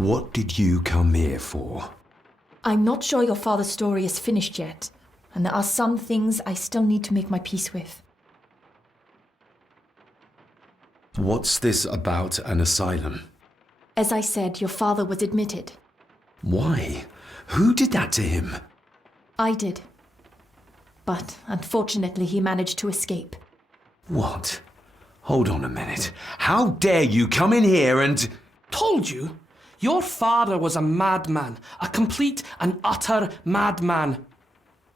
What did you come here for? I'm not sure your father's story is finished yet, and there are some things I still need to make my peace with. What's this about an asylum? As I said, your father was admitted. Why? Who did that to him? I did. But unfortunately, he managed to escape. What? Hold on a minute. How dare you come in here and... Told you? Your father was a madman. A complete and utter madman.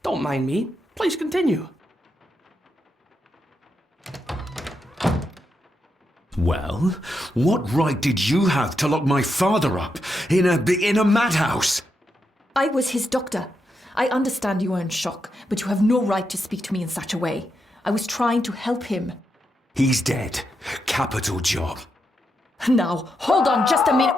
Don't mind me. Please continue. Well, what right did you have to lock my father up in a madhouse? I was his doctor. I understand you are in shock, but you have no right to speak to me in such a way. I was trying to help him. He's dead. Capital job. Now, hold on just a minute.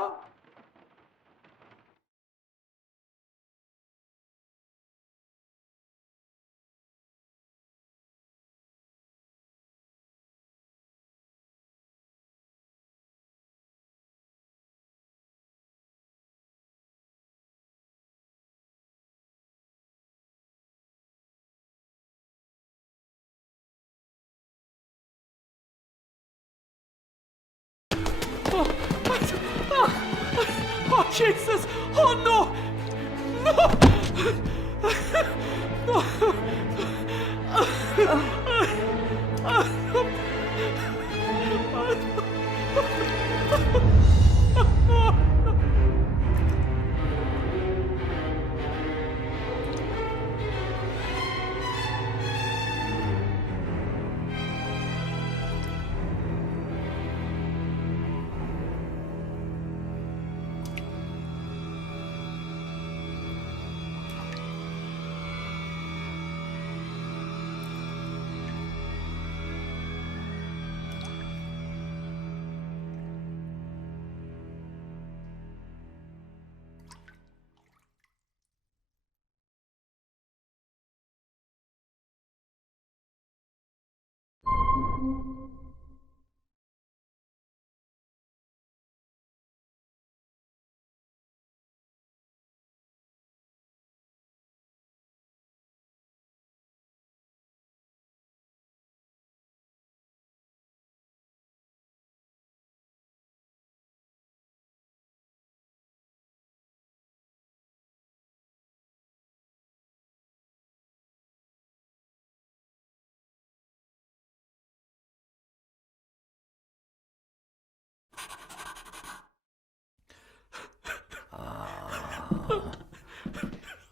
Oh, Jesus! Oh, no!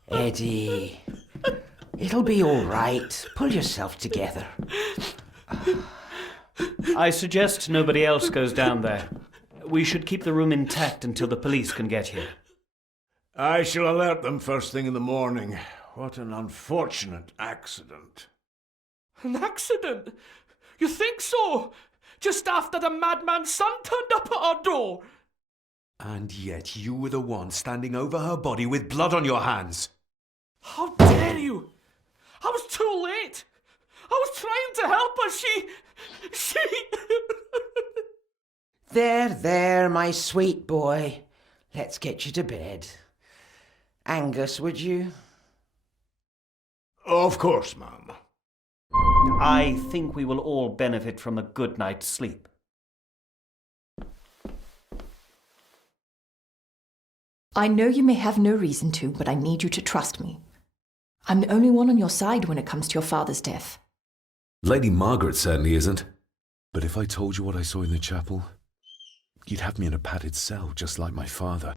Eddie, it'll be all right. Pull yourself together. I suggest nobody else goes down there. We should keep the room intact until the police can get here. I shall alert them first thing in the morning. What an unfortunate accident. An accident? You think so? Just after the madman's son turned up at our door? And yet you were the one standing over her body with blood on your hands. How dare you! I was too late! I was trying to help her, she... There, my sweet boy. Let's get you to bed. Angus, would you? Of course, ma'am. I think we will all benefit from a good night's sleep. I know you may have no reason to, but I need you to trust me. I'm the only one on your side when it comes to your father's death. Lady Margaret certainly isn't. But if I told you what I saw in the chapel, you'd have me in a padded cell just like my father.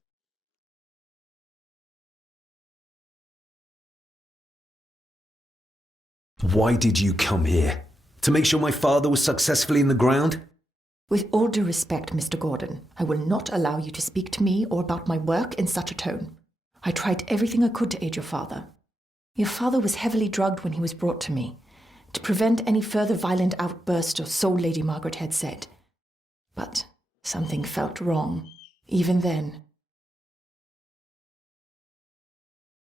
Why did you come here? To make sure my father was successfully in the ground? With all due respect, Mr. Gordon, I will not allow you to speak to me or about my work in such a tone. I tried everything I could to aid your father. Your father was heavily drugged when he was brought to me, to prevent any further violent outburst, or so Lady Margaret had said. But something felt wrong, even then.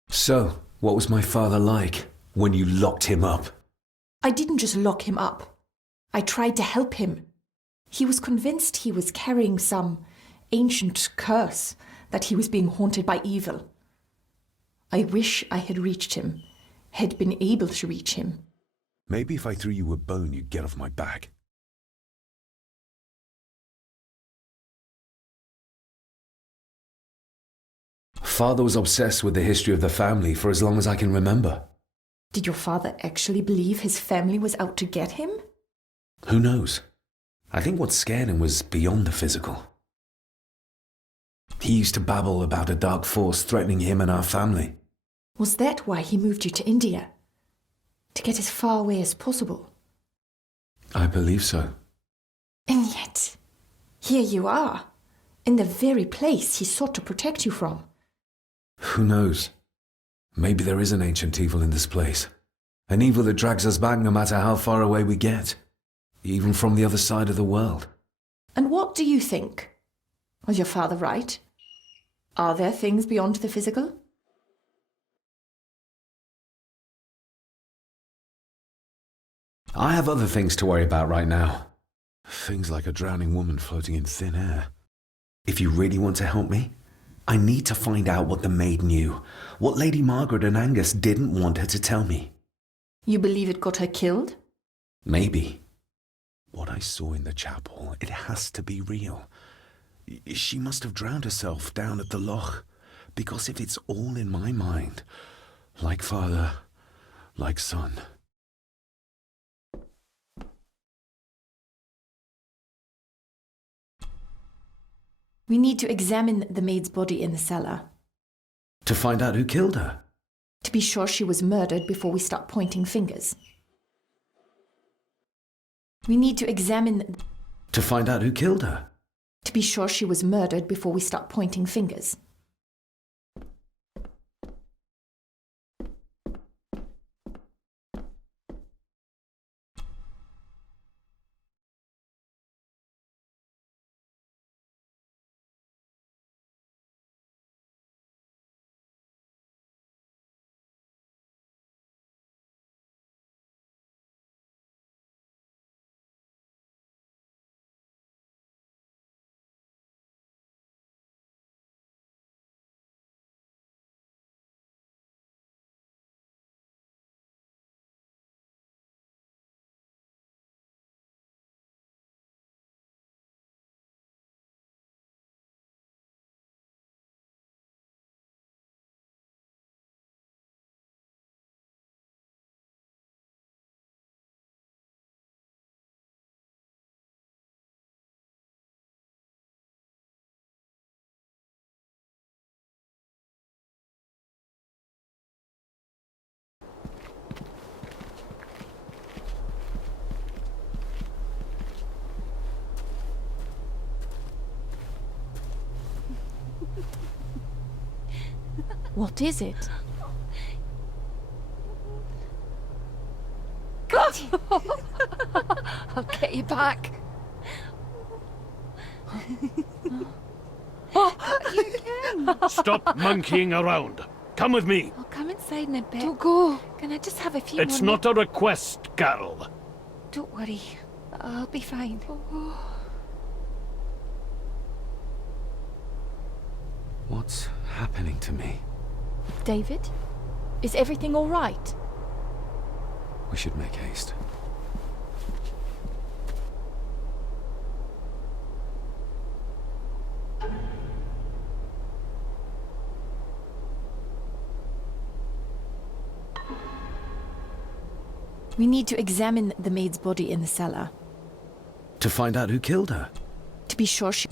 So, what was my father like when you locked him up? I didn't just lock him up. I tried to help him. He was convinced he was carrying some ancient curse that he was being haunted by evil. I wish I had reached him, had been able to reach him. Maybe if I threw you a bone, you'd get off my back. Father was obsessed with the history of the family for as long as I can remember. Did your father actually believe his family was out to get him? Who knows? I think what scared him was beyond the physical. He used to babble about a dark force threatening him and our family. Was that why he moved you to India? To get as far away as possible? I believe so. And yet, here you are, in the very place he sought to protect you from. Who knows? Maybe there is an ancient evil in this place. An evil that drags us back no matter how far away we get. Even from the other side of the world. And what do you think? Was your father right? Are there things beyond the physical? I have other things to worry about right now. Things like a drowning woman floating in thin air. If you really want to help me, I need to find out what the maid knew. What Lady Margaret and Angus didn't want her to tell me. You believe it got her killed? Maybe. What I saw in the chapel, it has to be real. She must have drowned herself down at the loch. Because if it's all in my mind, like father, like son. We need to examine the maid's body in the cellar. To find out who killed her. To be sure she was murdered before we start pointing fingers. We need to examine... To find out who killed her. To be sure she was murdered before we start pointing fingers. What is it? I'll get you back. Stop monkeying around. Come with me. I'll come inside in a bit. Don't go. Can I just have a few It's more not a request, Carol. Don't worry. I'll be fine. What's happening to me? David? Is everything all right? We should make haste. We need to examine the maid's body in the cellar. To find out who killed her. To be sure she...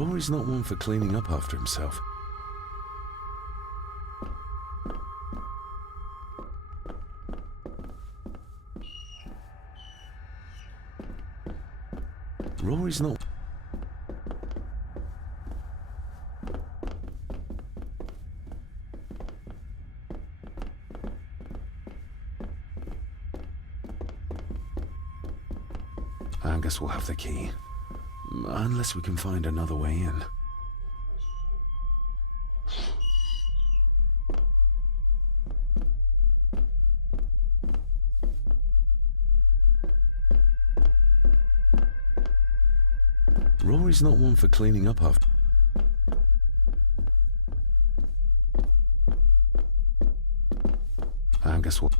Rory's not one for cleaning up after himself. Rory's not... Angus will have the key. Unless we can find another way in. Rory's not one for cleaning up after... Angus will...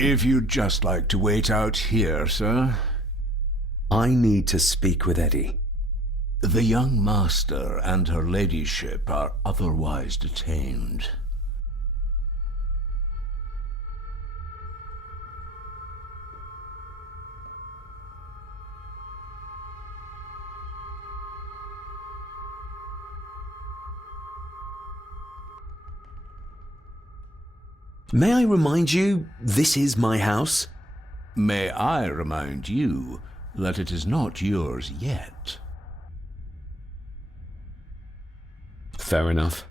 If you'd just like to wait out here, sir. I need to speak with Eddie. The young master and her ladyship are otherwise detained. May I remind you, this is my house? May I remind you that it is not yours yet? Fair enough.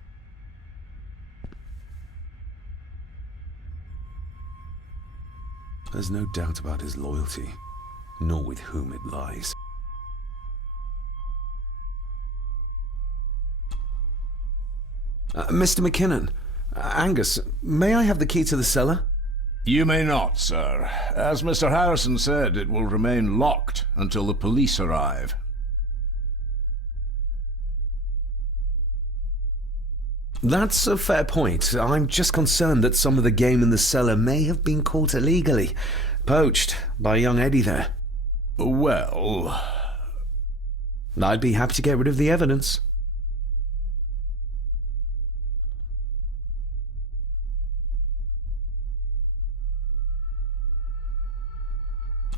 There's no doubt about his loyalty, nor with whom it lies. Mr. McKinnon, Angus, may I have the key to the cellar? You may not, sir. As Mr. Harrison said, it will remain locked until the police arrive. That's a fair point. I'm just concerned that some of the game in the cellar may have been caught illegally, poached by young Eddie there. Well... I'd be happy to get rid of the evidence.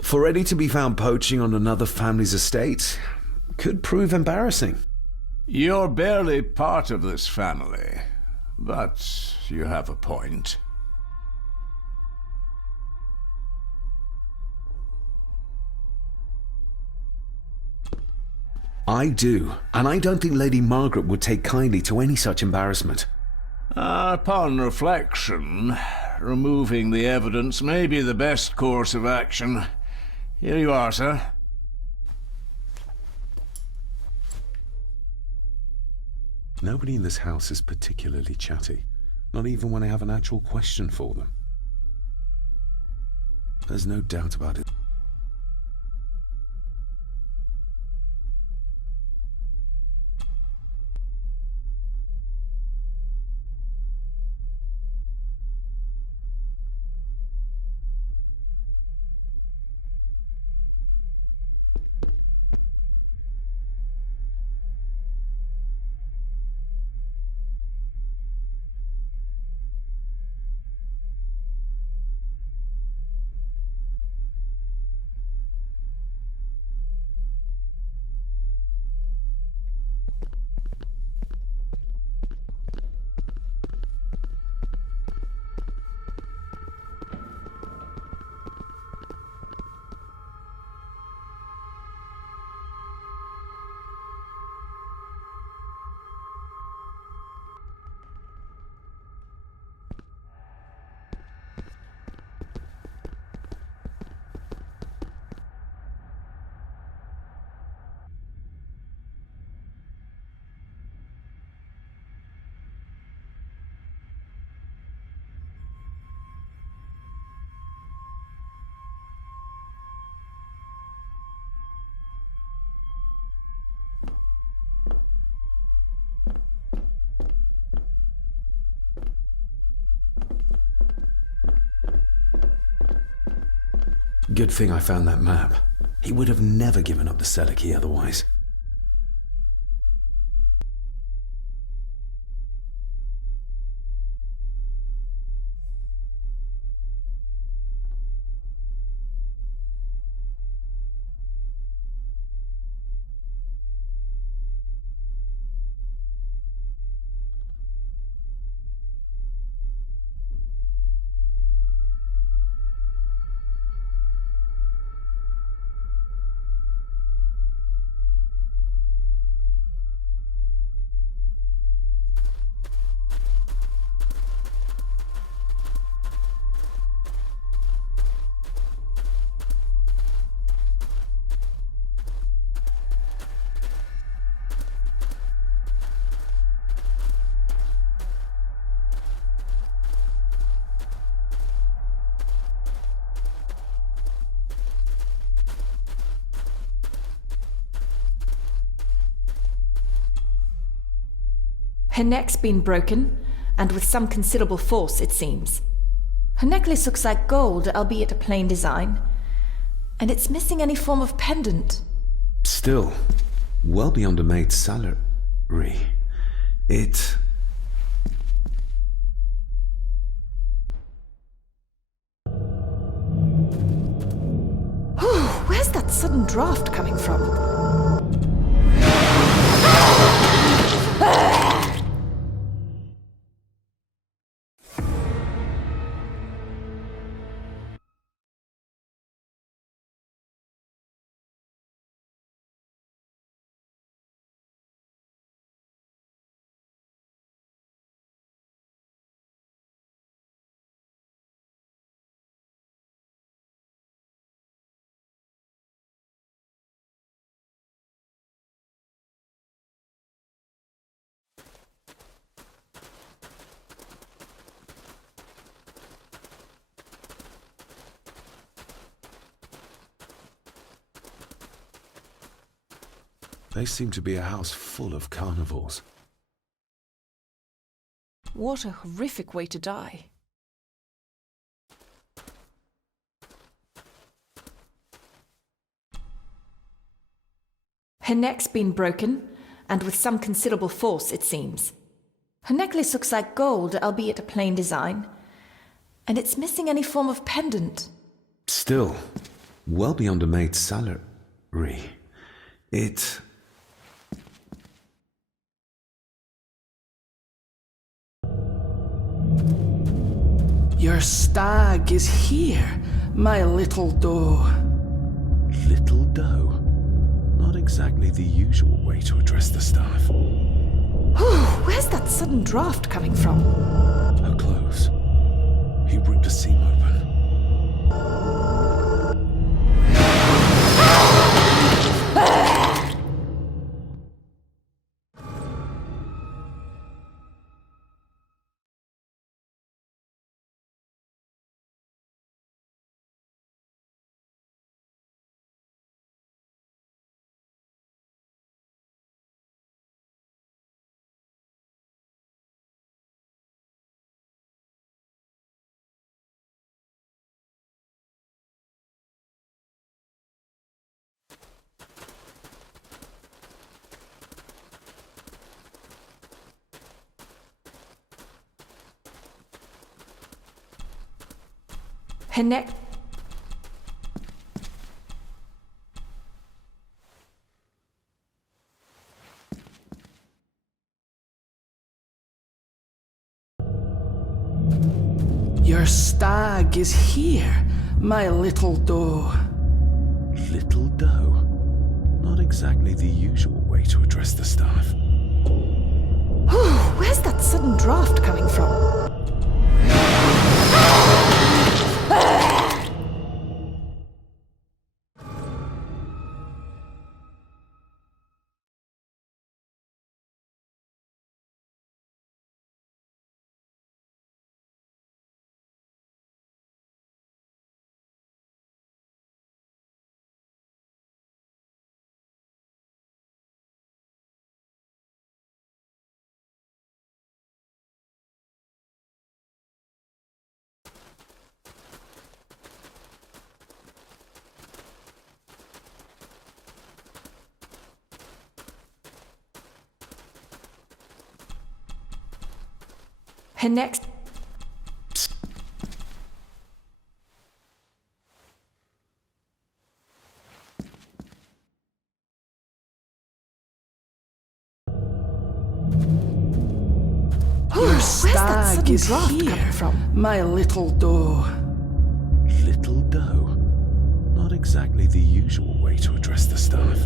For Eddie to be found poaching on another family's estate could prove embarrassing. You're barely part of this family, but you have a point. I do, and I don't think Lady Margaret would take kindly to any such embarrassment. Upon reflection, removing the evidence may be the best course of action. Here you are, sir. Nobody in this house is particularly chatty, not even when I have an actual question for them. There's no doubt about it. Good thing I found that map. He would have never given up the cellar key otherwise. Her neck's been broken, and with some considerable force, it seems. Her necklace looks like gold, albeit a plain design, and it's missing any form of pendant. Still, well beyond a maid's salary. It... Where's that sudden draft coming from? They seem to be a house full of carnivores. What a horrific way to die. Her neck's been broken, and with some considerable force, it seems. Her necklace looks like gold, albeit a plain design, and it's missing any form of pendant. Still, well beyond a maid's salary. It... Your stag is here, my little doe. Little doe. Not exactly the usual way to address the staff. Where's that sudden draft coming from? Her clothes. He ripped a seam open. Her neck... Your stag is here, my little doe. Little doe. Not exactly the usual way to address the staff. Where's that sudden draft coming from? Her next. Your Where's that stag sudden is draft here, coming from? my little doe. Little doe. Not exactly the usual way to address the staff.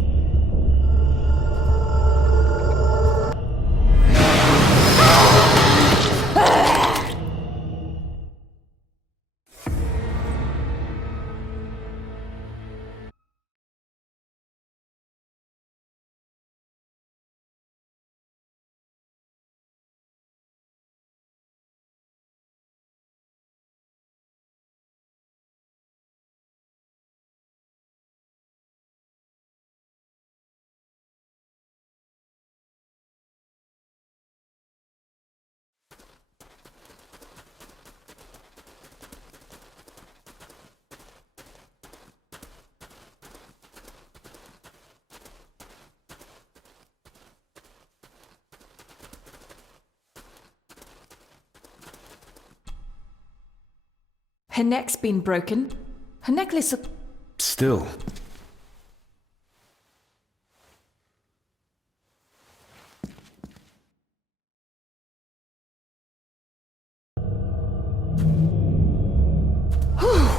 Her neck's been broken. Her necklace. Still.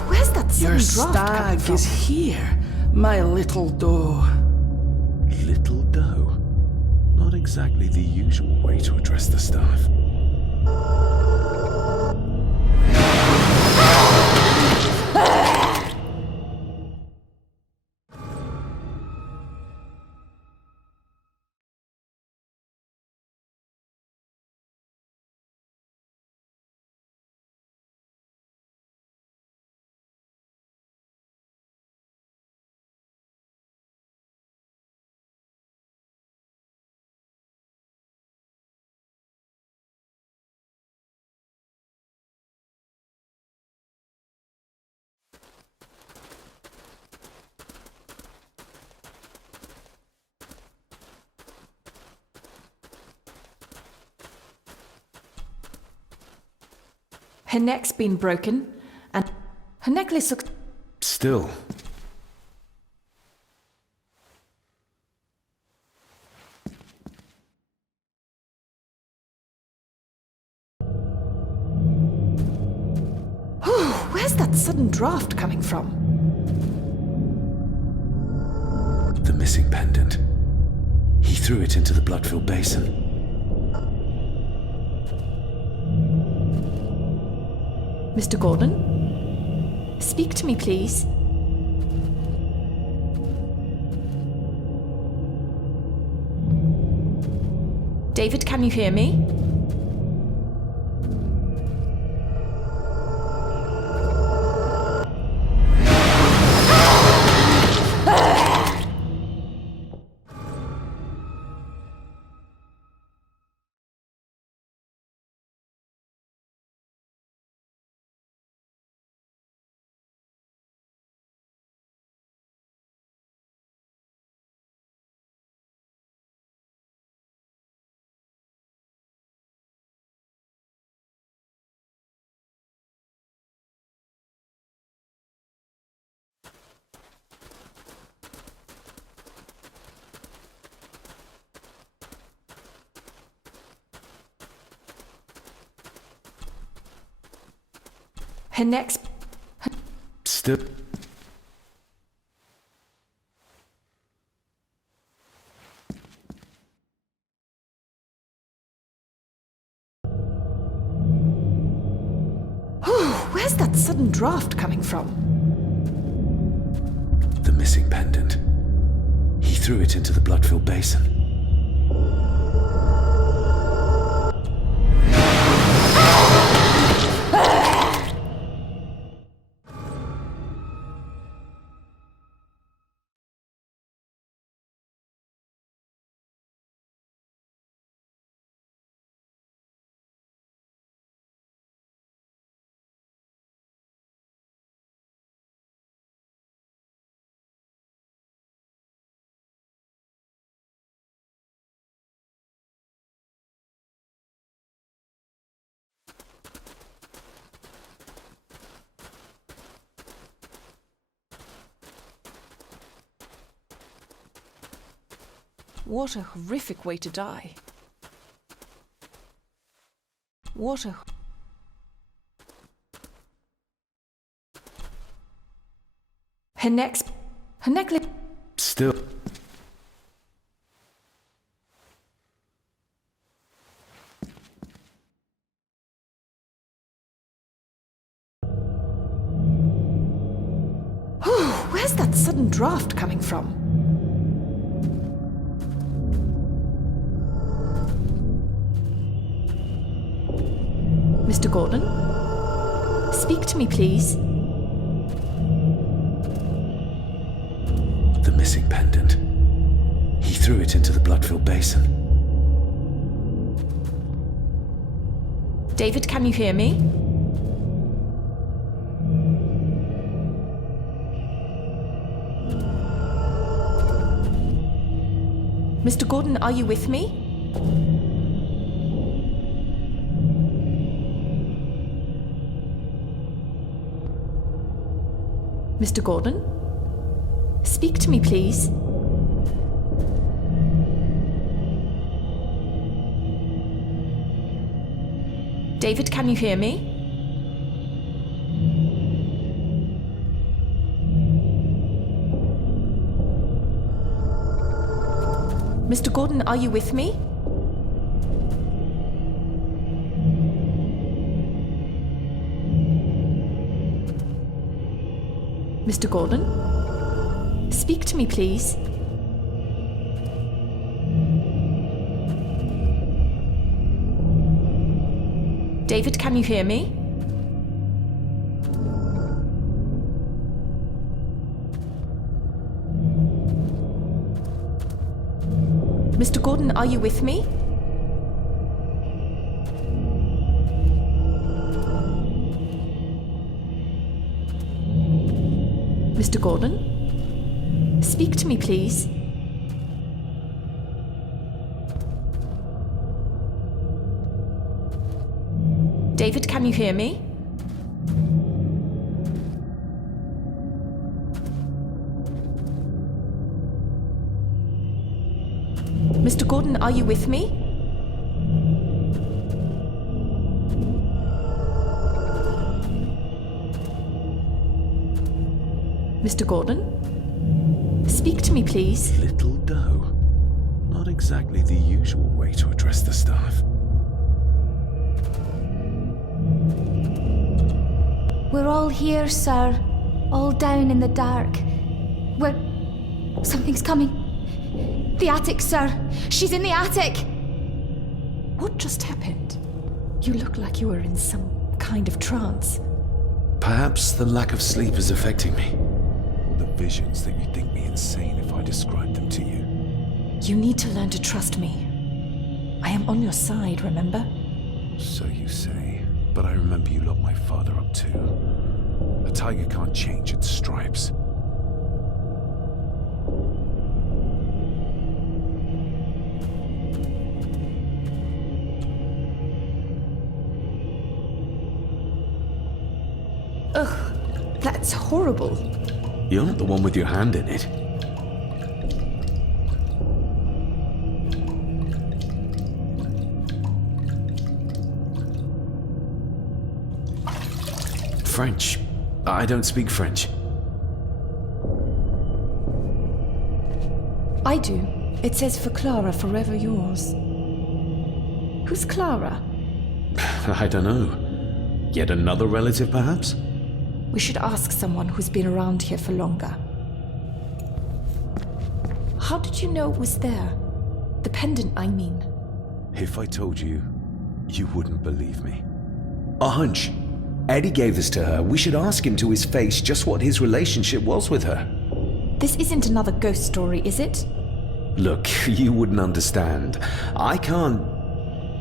Where's that Your sudden draft coming stag from? is here, my little doe. Little doe. Not exactly the usual way to address the staff. Her neck's been broken, and her necklace looks. Still. Where's that sudden draft coming from? The missing pendant. He threw it into the blood-filled basin. Mr. Gordon? Speak to me, please. David, can you hear me? Her neck's. Still. Where's that sudden draft coming from? The missing pendant. He threw it into the blood-filled basin. What a horrific way to die. What a... Her necklace... Still. Where's that sudden draft coming from? Mr. Gordon? Speak to me, please. The missing pendant. He threw it into the blood-filled basin. David, can you hear me? Mr. Gordon, are you with me? Mr. Gordon? Speak to me, please. David, can you hear me? Mr. Gordon, are you with me? Mr. Gordon? Speak to me, please. David, can you hear me? Mr. Gordon, are you with me? Mr. Gordon? Speak to me, please. David, can you hear me? Mr. Gordon, are you with me? Mr. Gordon? Speak to me, please. Little dough. Not exactly the usual way to address the staff. We're all here, sir. All down in the dark. Something's coming. The attic, sir. She's in the attic. What just happened? You look like you were in some kind of trance. Perhaps the lack of sleep is affecting me. Or the visions that you'd think me insane if I described them to you. You need to learn to trust me. I am on your side, remember? So you say. But I remember you locked my father up too. A tiger can't change its stripes. Ugh, that's horrible. You're not the one with your hand in it. French. I don't speak French. I do. It says for Clara, forever yours. Who's Clara? I don't know. Yet another relative, perhaps? We should ask someone who's been around here for longer. How did you know it was there? The pendant, I mean. If I told you, you wouldn't believe me. A hunch. Eddie gave this to her. We should ask him to his face just what his relationship was with her. This isn't another ghost story, is it? Look, you wouldn't understand. I can't...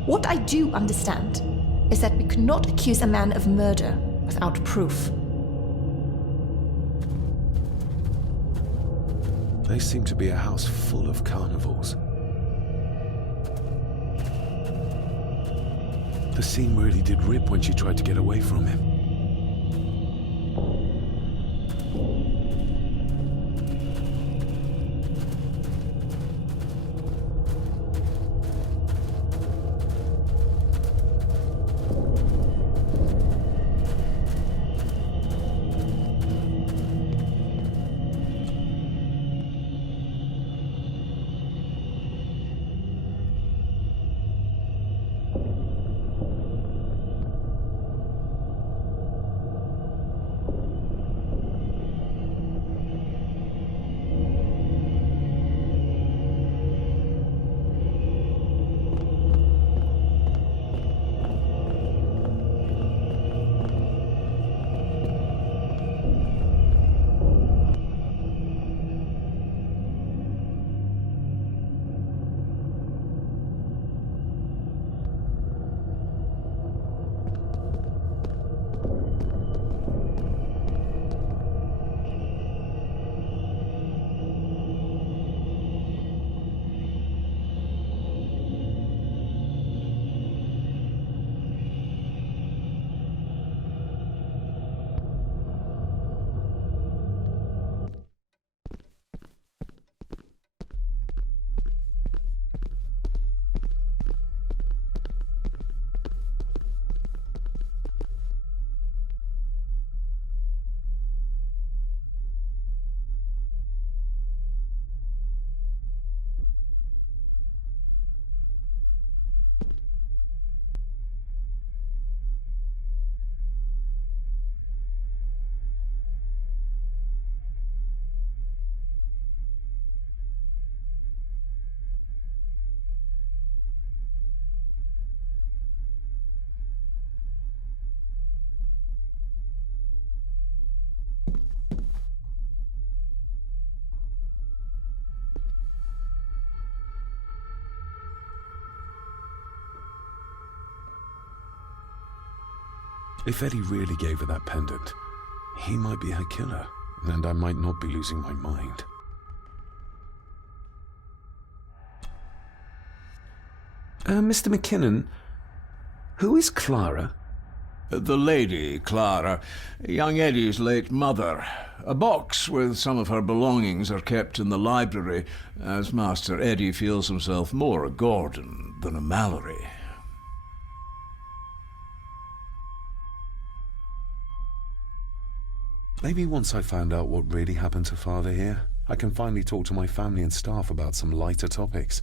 What I do understand is that we could not accuse a man of murder without proof. They seem to be a house full of carnivals. The scene really did rip when she tried to get away from him. If Eddie really gave her that pendant, he might be her killer, and I might not be losing my mind. Mr. McKinnon, who is Clara? The lady, Clara, young Eddie's late mother. A box with some of her belongings are kept in the library, as Master Eddie feels himself more a Gordon than a Mallory. Maybe once I found out what really happened to Father here, I can finally talk to my family and staff about some lighter topics.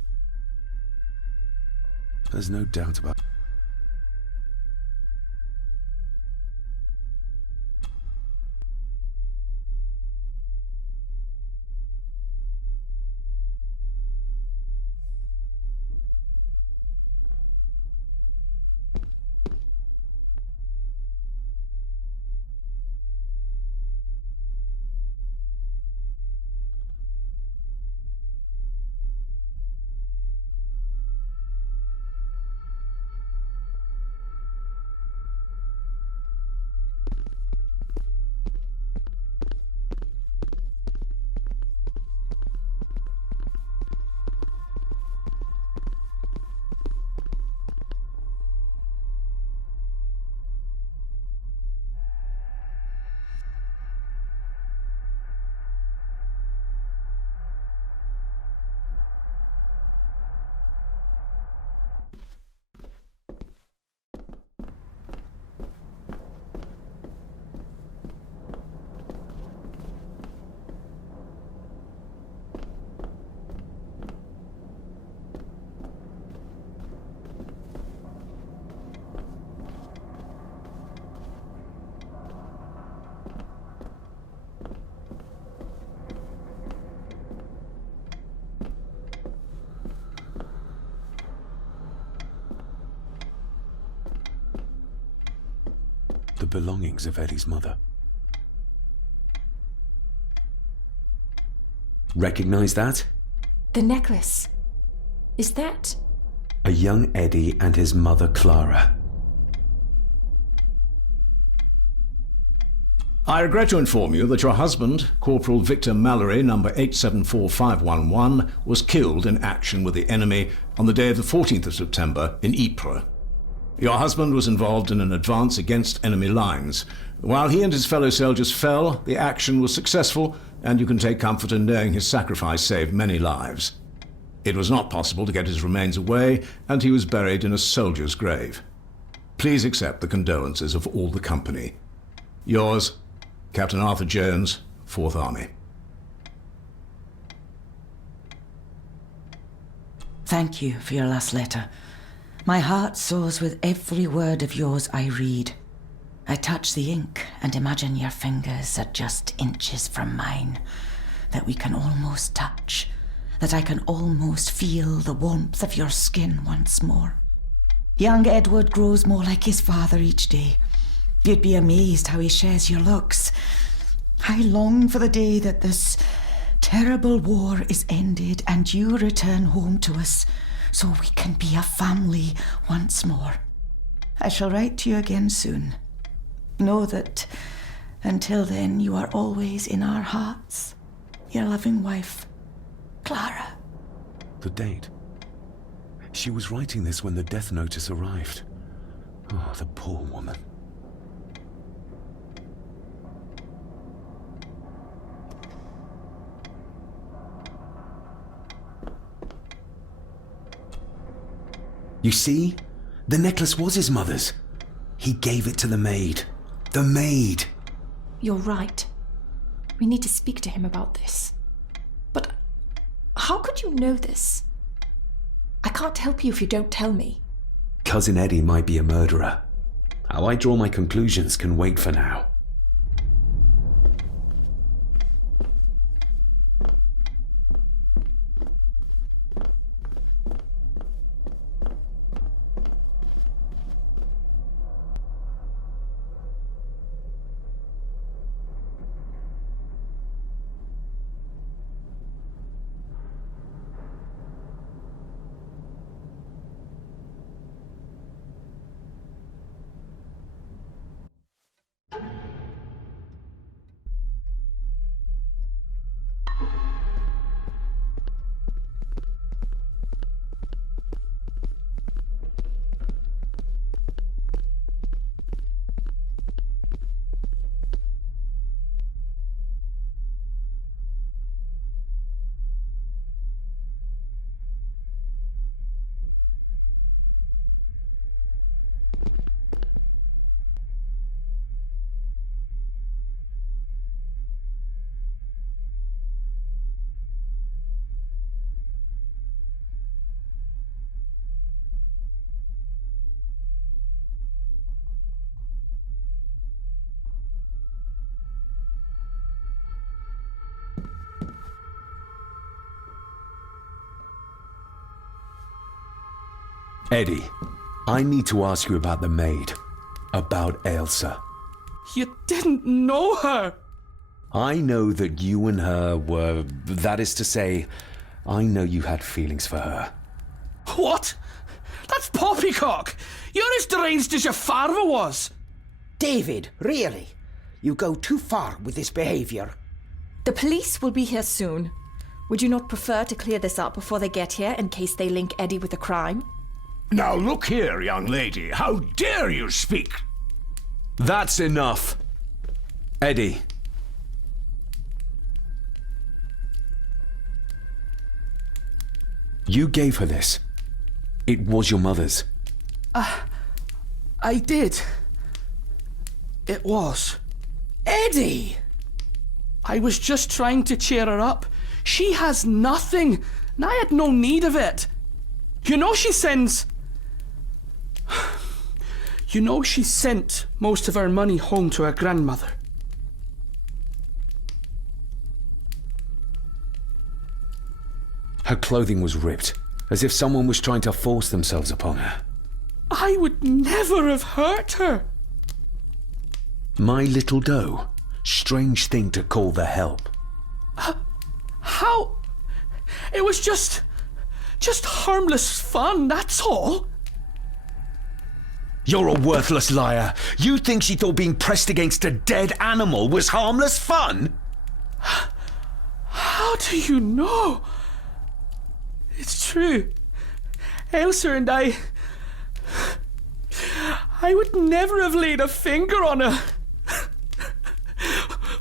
There's no doubt about it. The belongings of Eddie's mother. Recognize that? The necklace. Is that... A young Eddie and his mother Clara. I regret to inform you that your husband, Corporal Victor Mallory, number 874511, was killed in action with the enemy on the day of the 14th of September in Ypres. Your husband was involved in an advance against enemy lines. While he and his fellow soldiers fell, the action was successful, and you can take comfort in knowing his sacrifice saved many lives. It was not possible to get his remains away, and he was buried in a soldier's grave. Please accept the condolences of all the company. Yours, Captain Arthur Jones, 4th Army. Thank you for your last letter. My heart soars with every word of yours I read. I touch the ink and imagine your fingers are just inches from mine, that we can almost touch, that I can almost feel the warmth of your skin once more. Young Edward grows more like his father each day. You'd be amazed how he shares your looks. I long for the day that this terrible war is ended and you return home to us, so we can be a family once more. I shall write to you again soon. Know that until then you are always in our hearts. Your loving wife, Clara. The date. She was writing this when the death notice arrived. Oh, the poor woman. You see? The necklace was his mother's. He gave it to the maid. The maid! You're right. We need to speak to him about this. But how could you know this? I can't help you if you don't tell me. Cousin Eddie might be a murderer. How I draw my conclusions can wait for now. Eddie, I need to ask you about the maid. About Ailsa. You didn't know her! I know that you and her were... That is to say, I know you had feelings for her. What? That's poppycock! You're as deranged as your father was! David, really? You go too far with this behavior. The police will be here soon. Would you not prefer to clear this up before they get here in case they link Eddie with a crime? Now look here, young lady. How dare you speak? That's enough. Eddie. You gave her this. It was your mother's. I did. It was. Eddie! I was just trying to cheer her up. She has nothing, and I had no need of it. You know she sends... You know she sent most of her money home to her grandmother. Her clothing was ripped, as if someone was trying to force themselves upon her. I would never have hurt her. My little doe. Strange thing to call the help. How? It was just harmless fun, that's all. You're a worthless liar. You think she thought being pressed against a dead animal was harmless fun? How do you know? It's true. Ailsa and I would never have laid a finger on her.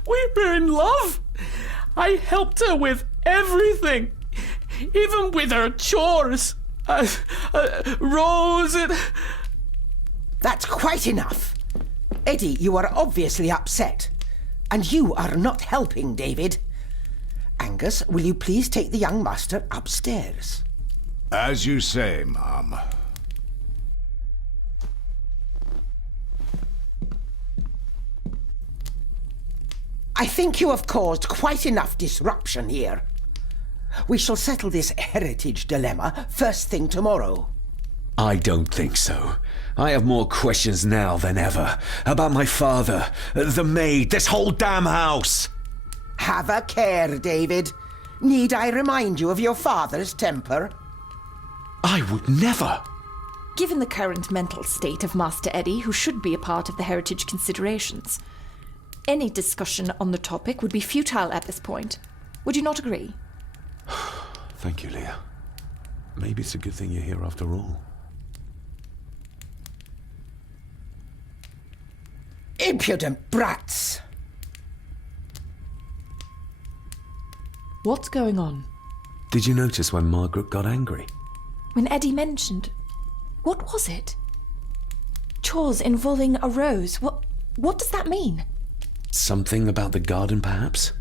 We were in love. I helped her with everything, even with her chores. Rose and... That's quite enough. Eddie, you are obviously upset. And you are not helping, David. Angus, will you please take the young master upstairs? As you say, Mum. I think you have caused quite enough disruption here. We shall settle this heritage dilemma first thing tomorrow. I don't think so. I have more questions now than ever. About my father, the maid, this whole damn house. Have a care, David. Need I remind you of your father's temper? I would never. Given the current mental state of Master Eddie, who should be a part of the heritage considerations, any discussion on the topic would be futile at this point. Would you not agree? Thank you, Leah. Maybe it's a good thing you're here after all. Impudent brats! What's going on? Did you notice when Margaret got angry? When Eddie mentioned... What was it? Chores involving a rose. What does that mean? Something about the garden, perhaps?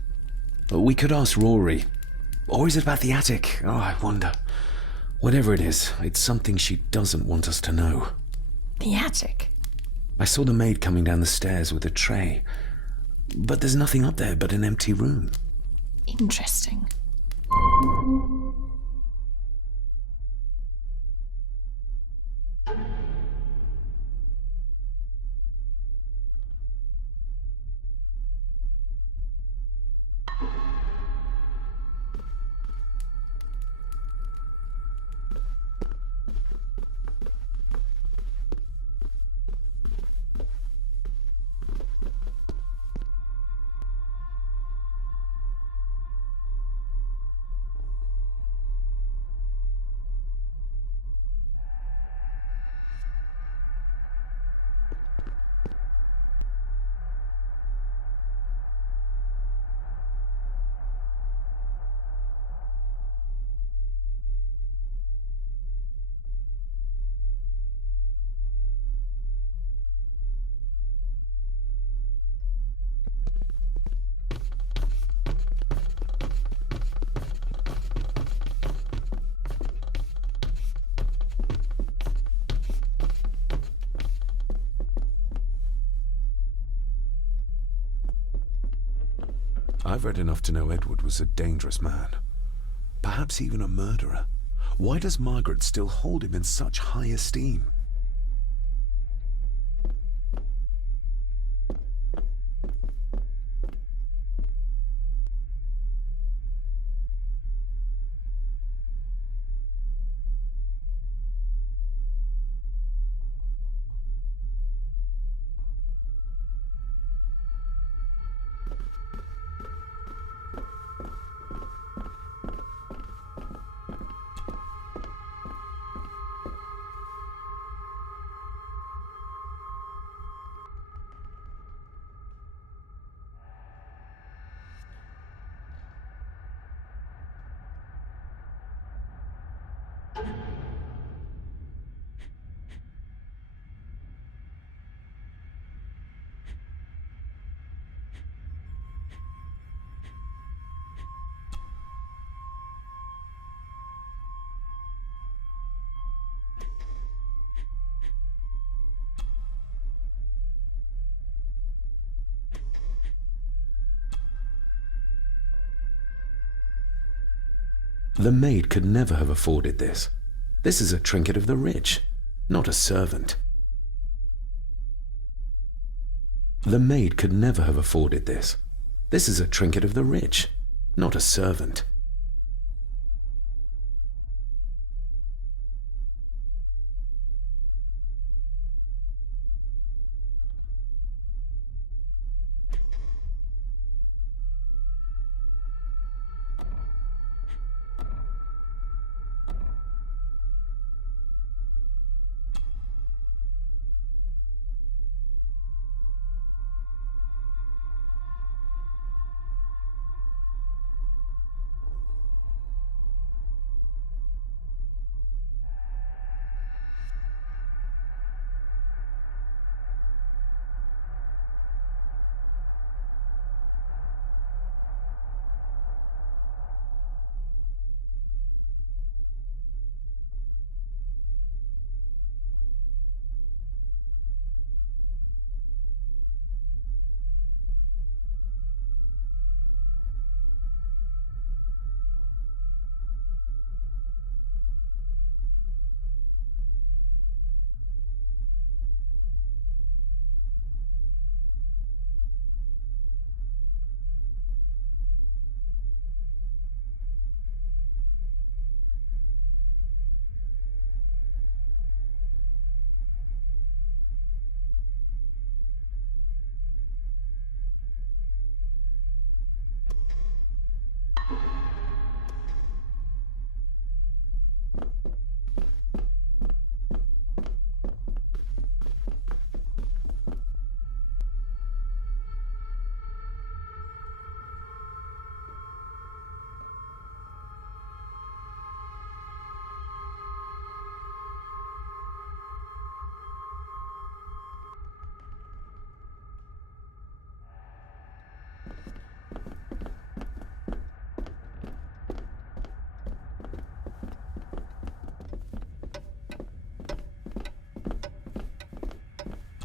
We could ask Rory. Or is it about the attic? Oh, I wonder. Whatever it is, it's something she doesn't want us to know. The attic? I saw the maid coming down the stairs with a tray. But there's nothing up there but an empty room. Interesting. I've read enough to know Edward was a dangerous man. Perhaps even a murderer. Why does Margaret still hold him in such high esteem? The maid could never have afforded this. This is a trinket of the rich, not a servant. The maid could never have afforded this. This is a trinket of the rich, not a servant.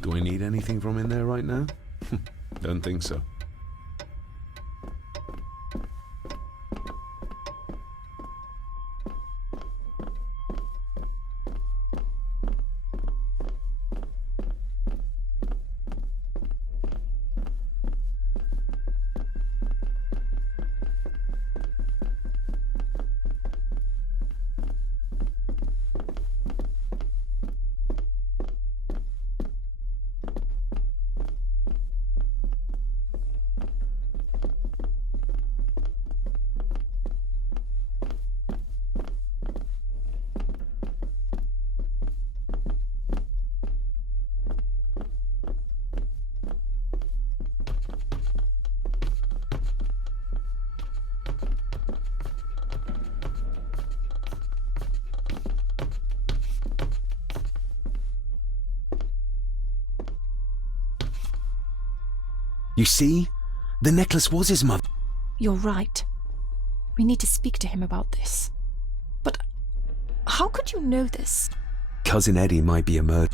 Do I need anything from in there right now? Don't think so. You see? The necklace was his mother. You're right. We need to speak to him about this. But how could you know this? Cousin Eddie might be a murderer.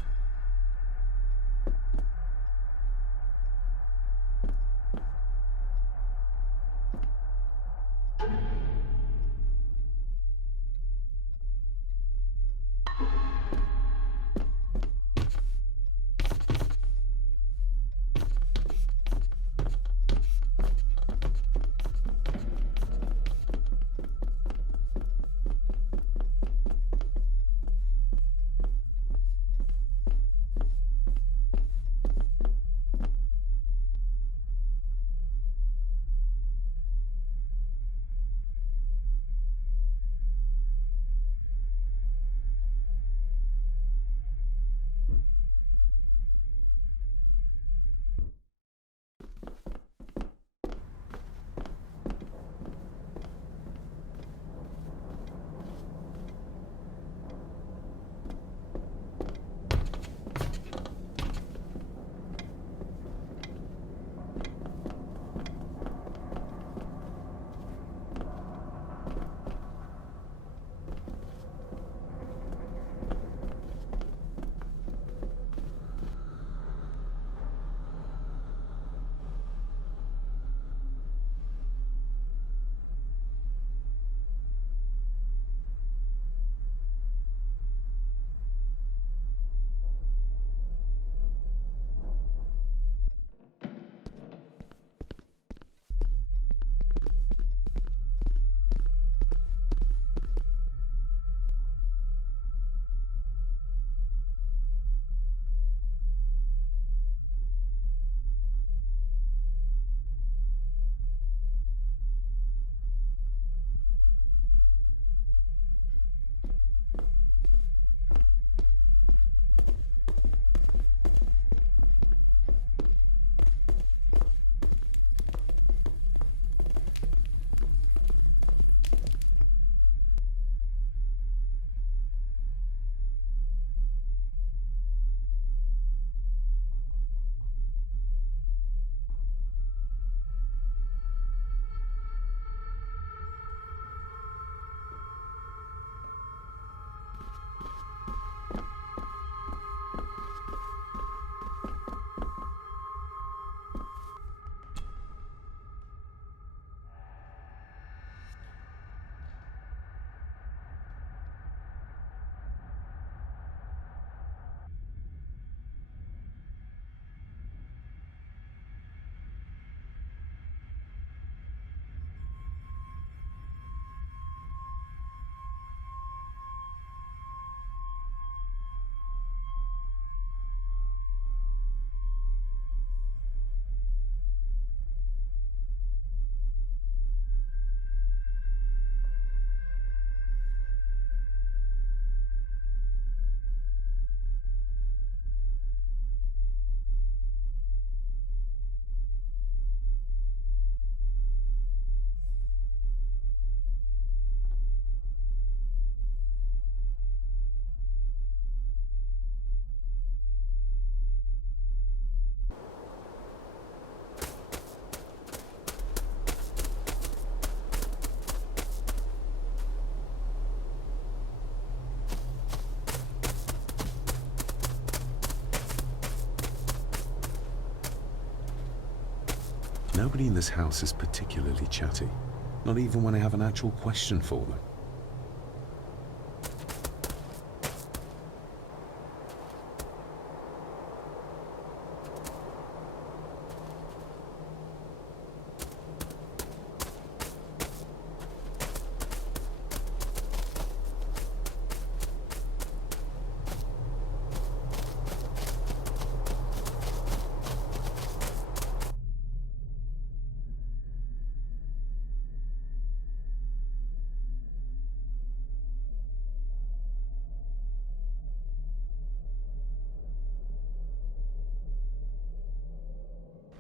Nobody in this house is particularly chatty. Not even when I have an actual question for them.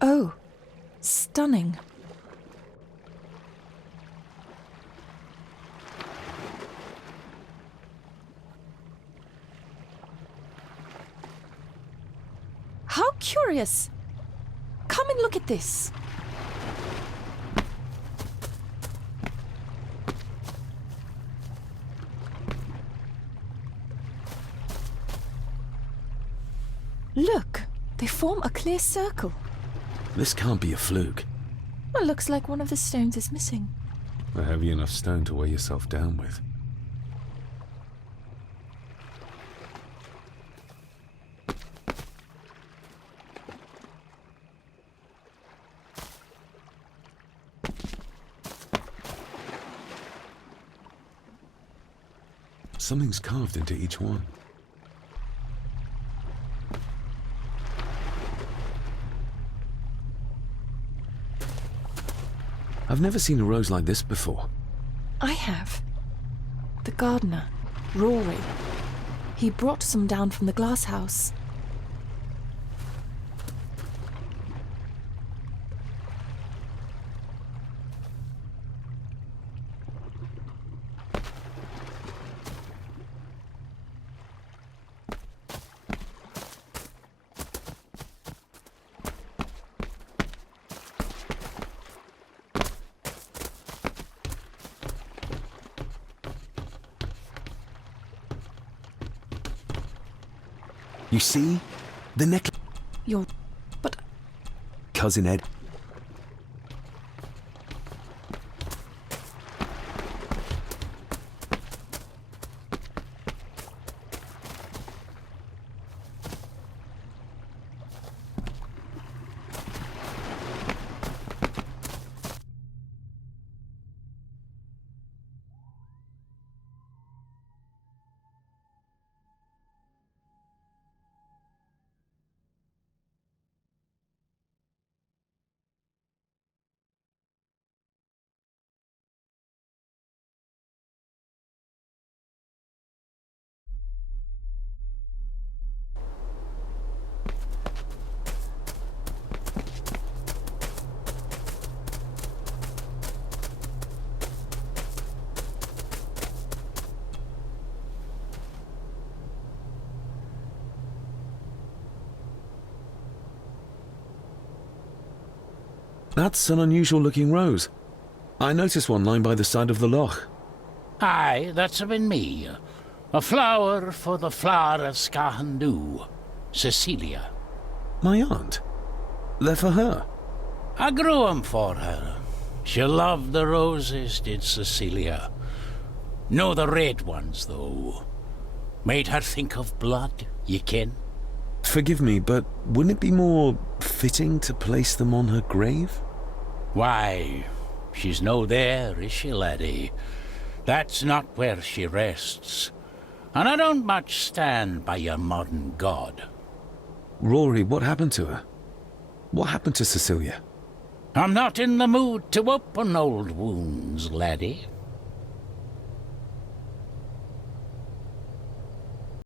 Oh, stunning. How curious. Come and look at this. Look, they form a clear circle. This can't be a fluke. It looks like one of the stones is missing. A heavy enough stone to weigh yourself down with. Something's carved into each one. I've never seen a rose like this before. I have. The gardener, Rory. He brought some down from the glass house. You see? The necklace. But Cousin Ed. That's an unusual looking rose. I noticed one lying by the side of the loch. Aye, that's been me. A flower for the flower of Scahandoo, Cecilia. My aunt? They're for her. I grew 'em for her. She loved the roses, did Cecilia. No the red ones, though. Made her think of blood, ye ken. Forgive me, but wouldn't it be more fitting to place them on her grave? Why, she's no there, is she, laddie? That's not where she rests. And I don't much stand by your modern god. Rory, what happened to her? What happened to Cecilia? I'm not in the mood to open old wounds, laddie.